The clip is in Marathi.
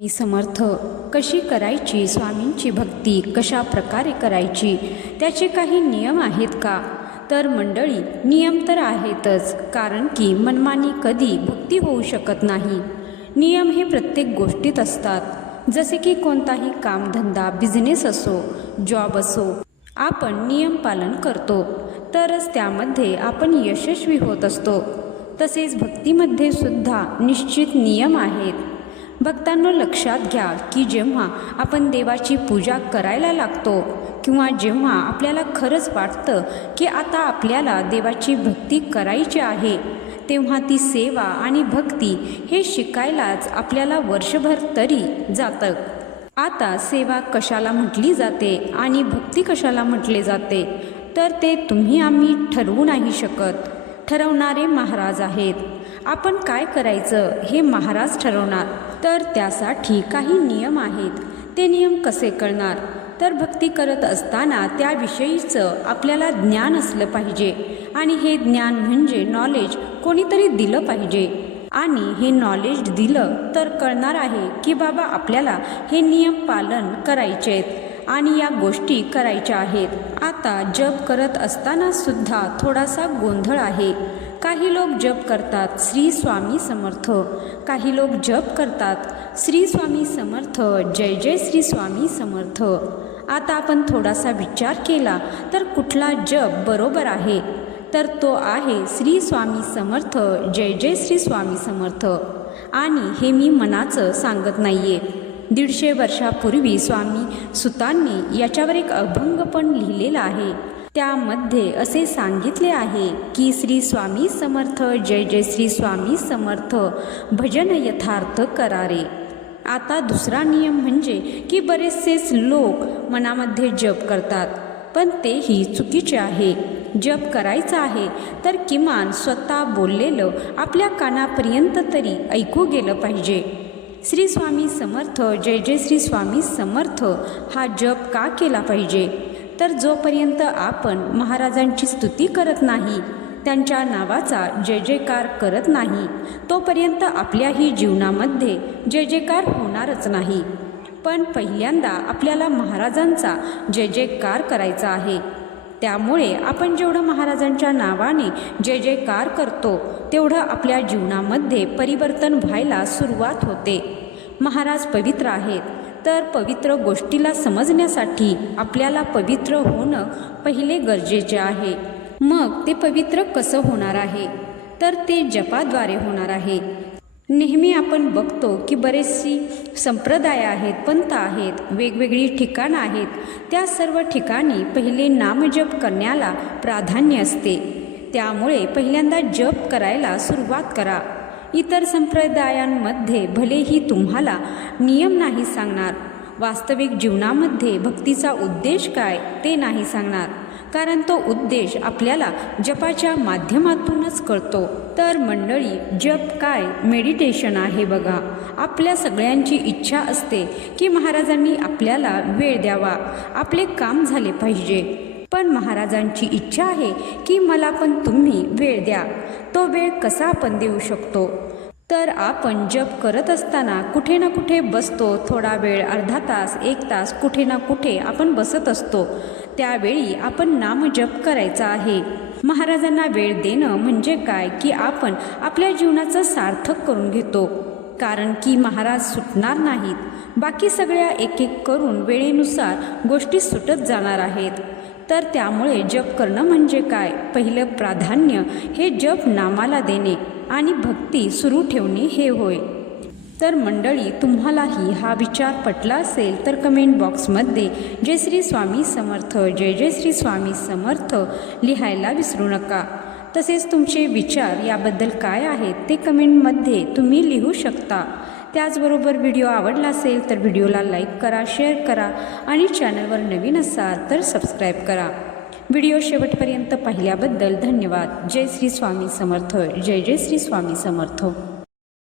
मी समर्थ कशी करायची, स्वामींची भक्ती कशा प्रकारे करायची, त्याचे काही नियम आहेत का? तर मंडळी, नियम तर आहेतच, कारण की मनमानी कधी भक्ती होऊ शकत नाही. नियम हे प्रत्येक गोष्टीत असतात. जसे की कोणताही कामधंदा, बिझनेस असो, जॉब असो, आपण नियम पालन करतो तरच त्यामध्ये आपण यशस्वी होत असतो. तसेच भक्तीमध्ये सुद्धा निश्चित नियम आहेत. भक्तांनो, लक्षात घ्या की जेव्हा आपण देवाची पूजा करायला लागतो किंवा जेव्हा आपल्याला खरंच वाटतं की आता आपल्याला देवाची भक्ती करायची आहे, तेव्हा ती सेवा आणि भक्ती हे शिकायलाच आपल्याला वर्षभर तरी जातं. आता सेवा कशाला म्हटली जाते आणि भक्ती कशाला म्हटले जाते, तर ते तुम्ही आम्ही ठरवू नाही शकत. ठरवणारे महाराज आहेत. आपण काय करायचं हे महाराज ठरवणार. तर त्यासाठी काही नियम आहेत. ते नियम कसे कळणार? तर भक्ती करत असताना त्याविषयीचं आपल्याला ज्ञान असलं पाहिजे आणि हे ज्ञान म्हणजे नॉलेज कोणीतरी दिलं पाहिजे. आणि हे नॉलेज दिलं तर कळणार आहे की बाबा आपल्याला हे नियम पालन करायचे आहेत आणि या गोष्टी करायच्या आहेत. आता जप करत असताना सुद्धा थोडासा गोंधळ आहे. काही लोक जप करतात श्री स्वामी समर्थ, काही लोक जप करतात श्री स्वामी समर्थ, जय जय श्री स्वामी समर्थ. आता आपण थोडासा विचार केला तर कुठला जप बरोबर आहे? तर तो आहे श्री स्वामी समर्थ, जय जय श्री स्वामी समर्थ. आणि हे मी मनाचं सांगत नाहीये. 150 वर्षापूर्वी स्वामी सुतांनी याच्यावर एक अभंग पण लिहिलेला आहे. त्यामध्ये असे सांगितले आहे की श्री स्वामी समर्थ, जय जय श्री स्वामी समर्थ, भजन यथार्थ करारे. आता दुसरा नियम म्हणजे की बरेचसेच लोक मनामध्ये जप करतात, पण तेही चुकीचे आहे. जप करायचा आहे तर किमान स्वतः बोललेलं आपल्या कानापर्यंत तरी ऐकू गेलं पाहिजे. श्री स्वामी समर्थ, जय जय श्री स्वामी समर्थ हा जप का केला पाहिजे? तर जोपर्यंत आपण महाराजांची स्तुती करत नाही, त्यांच्या नावाचा जय जयकार करत नाही, तोपर्यंत आपल्याही जीवनामध्ये जय जयकार होणारच नाही. पण पहिल्यांदा आपल्याला महाराजांचा जय जयकार करायचा आहे. त्यामुळे आपण जेवढं महाराजांच्या नावाने जय जयकार करतो तेवढं आपल्या जीवनामध्ये परिवर्तन व्हायला सुरुवात होते. महाराज पवित्र आहेत, तर पवित्र गोष्टीला समजण्यासाठी आपल्याला पवित्र होणं पहिले गरजेचे आहे. मग ते पवित्र कसं होणार आहे? तर ते जपाद्वारे होणार आहे. नेहमी आपण बघतो की बरेचशी संप्रदाय आहेत, पंथ आहेत, वेगवेगळी ठिकाणं आहेत. त्या सर्व ठिकाणी पहिले नामजप करण्याला प्राधान्य असते. त्यामुळे पहिल्यांदा जप करायला सुरुवात करा. इतर संप्रदायांमध्ये भलेही तुम्हाला नियम नाही सांगणार, वास्तविक जीवनामध्ये भक्तीचा उद्देश काय ते नाही सांगणार, कारण तो उद्देश आपल्याला जपाच्या माध्यमातूनच कळतो. तर मंडळी, जप काय मेडिटेशन आहे बघा. आपल्या सगळ्यांची इच्छा असते की महाराजांनी आपल्याला वेळ द्यावा, आपले काम झाले पाहिजे. पण महाराजांची इच्छा आहे की मला पण तुम्ही वेळ द्या. तो वेळ कसा आपण देऊ शकतो? तर आपण जप करत असताना कुठे ना कुठे बसतो. थोडा वेळ, अर्धा तास, 1 तास कुठे ना कुठे आपण बसत असतो. त्यावेळी आपण नामजप करायचा आहे. महाराजांना वेळ देणं म्हणजे काय की आपण आपल्या जीवनाचं सार्थक करून घेतो. कारण की महाराज सुटणार नाहीत. बाकी सगळ्या एक एक करून वेळेनुसार गोष्टी सुटत जाणार आहेत. तर त्यामुळे जप करणं म्हणजे काय? पहिलं प्राधान्य हे जप नामाला देणे आणि भक्ती सुरू ठेवणे हे होय. तर मंडळी, तुम्हालाही हा विचार पटला असेल तर कमेंट बॉक्समध्ये जय श्री स्वामी समर्थ, जय जय श्री स्वामी समर्थ लिहायला विसरू नका. तसेच तुमचे विचार याबद्दल काय आहेत ते कमेंटमध्ये तुम्ही लिहू शकता. त्याचबरोबर व्हिडिओ आवडला असेल तर व्हिडिओला लाईक करा, शेअर करा आणि चॅनलवर नवीन असाल तर सबस्क्राईब करा. व्हिडिओ शेवटपर्यंत पाहिल्याबद्दल धन्यवाद. जय श्री स्वामी समर्थ, जय जय श्री स्वामी समर्थ.